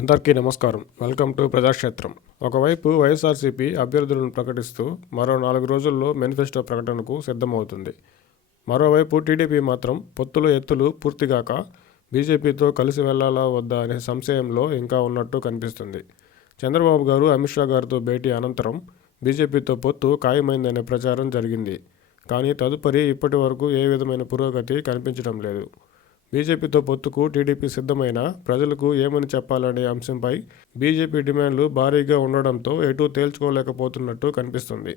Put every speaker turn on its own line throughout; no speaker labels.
అందరికీ నమస్కారం. Welcome to Prajakshetram. ఒకవైపు వైఎస్ఆర్సీపీ అభ్యర్థులను ప్రకటిస్తూ మరో నాలుగు రోజుల్లో మేనిఫెస్టో ప్రకటనకు సిద్ధమవుతుంది. మరోవైపు టీడీపీ మాత్రం పొత్తుల ఎత్తులు పూర్తిగాక బీజేపీతో కలిసి వెళ్ళాలా వద్దా అనే సంశయంలో ఇంకా ఉన్నట్టు కనిపిస్తుంది. చంద్రబాబు గారు అమిత్ షా గారితో భేటీ అనంతరం బీజేపీతో పొత్తు ఖాయమైందనే ప్రచారం జరిగింది. కానీ తదుపరి ఇప్పటి వరకు ఏ విధమైన పురోగతి కనిపించడం లేదు. బీజేపీతో పొత్తుకు టీడీపీ సిద్ధమైన ప్రజలకు ఏమని చెప్పాలనే అంశంపై బీజేపీ డిమాండ్లు భారీగా ఉండడంతో ఎటూ తేల్చుకోలేకపోతున్నట్టు కనిపిస్తుంది.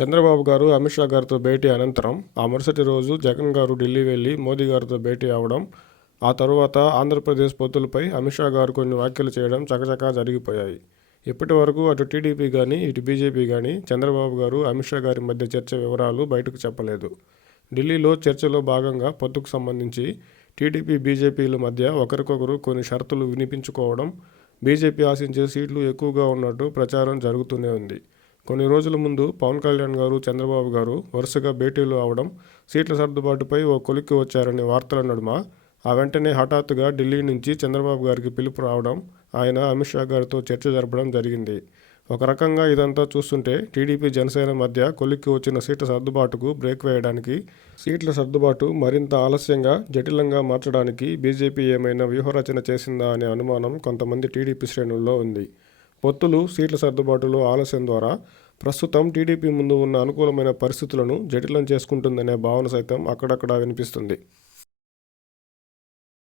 చంద్రబాబు గారు అమిత్ షా గారితో భేటీ అనంతరం ఆ మరుసటి రోజు జగన్ గారు ఢిల్లీ వెళ్ళి మోదీ గారితో భేటీ అవడం ఆ తరువాత ఆంధ్రప్రదేశ్ పొత్తులపై అమిత్ షా గారు కొన్ని వ్యాఖ్యలు చేయడం చకచకా జరిగిపోయాయి. ఇప్పటి వరకు అటు టీడీపీ కానీ ఇటు బీజేపీ కానీ చంద్రబాబు గారు అమిత్ షా గారి మధ్య చర్చ వివరాలు బయటకు చెప్పలేదు. ఢిల్లీలో చర్చలో భాగంగా పొత్తుకు సంబంధించి టీడీపీ బీజేపీల మధ్య ఒకరికొకరు కొన్ని షరతులు వినిపించుకోవడం బీజేపీ ఆశించే సీట్లు ఎక్కువగా ఉన్నట్టు ప్రచారం జరుగుతూనే ఉంది. కొన్ని రోజుల ముందు పవన్ కళ్యాణ్ గారు చంద్రబాబు గారు వరుసగా భేటీలు అవడం సీట్ల సర్దుబాటుపై ఓ కొలిక్కి వచ్చారనే వార్తల నడుమ ఆ వెంటనే హఠాత్తుగా ఢిల్లీ నుంచి చంద్రబాబు గారికి పిలుపు రావడం ఆయన అమిత్ షా గారితో చర్చ జరపడం జరిగింది. ఒక రకంగా ఇదంతా చూస్తుంటే టీడీపీ జనసేన మధ్య కొలిక్కి వచ్చిన సీట్ల సర్దుబాటుకు బ్రేక్ వేయడానికి సీట్ల సర్దుబాటు మరింత ఆలస్యంగా జటిలంగా మార్చడానికి బీజేపీ ఏమైనా వ్యూహరచన చేసిందా అనే అనుమానం కొంతమంది టీడీపీ శ్రేణుల్లో ఉంది. పొత్తులు సీట్ల సర్దుబాటులో ఆలస్యం ద్వారా ప్రస్తుతం టీడీపీ ముందు ఉన్న అనుకూలమైన పరిస్థితులను జటిలం చేసుకుంటుందనే భావన సైతం అక్కడక్కడా వినిపిస్తుంది.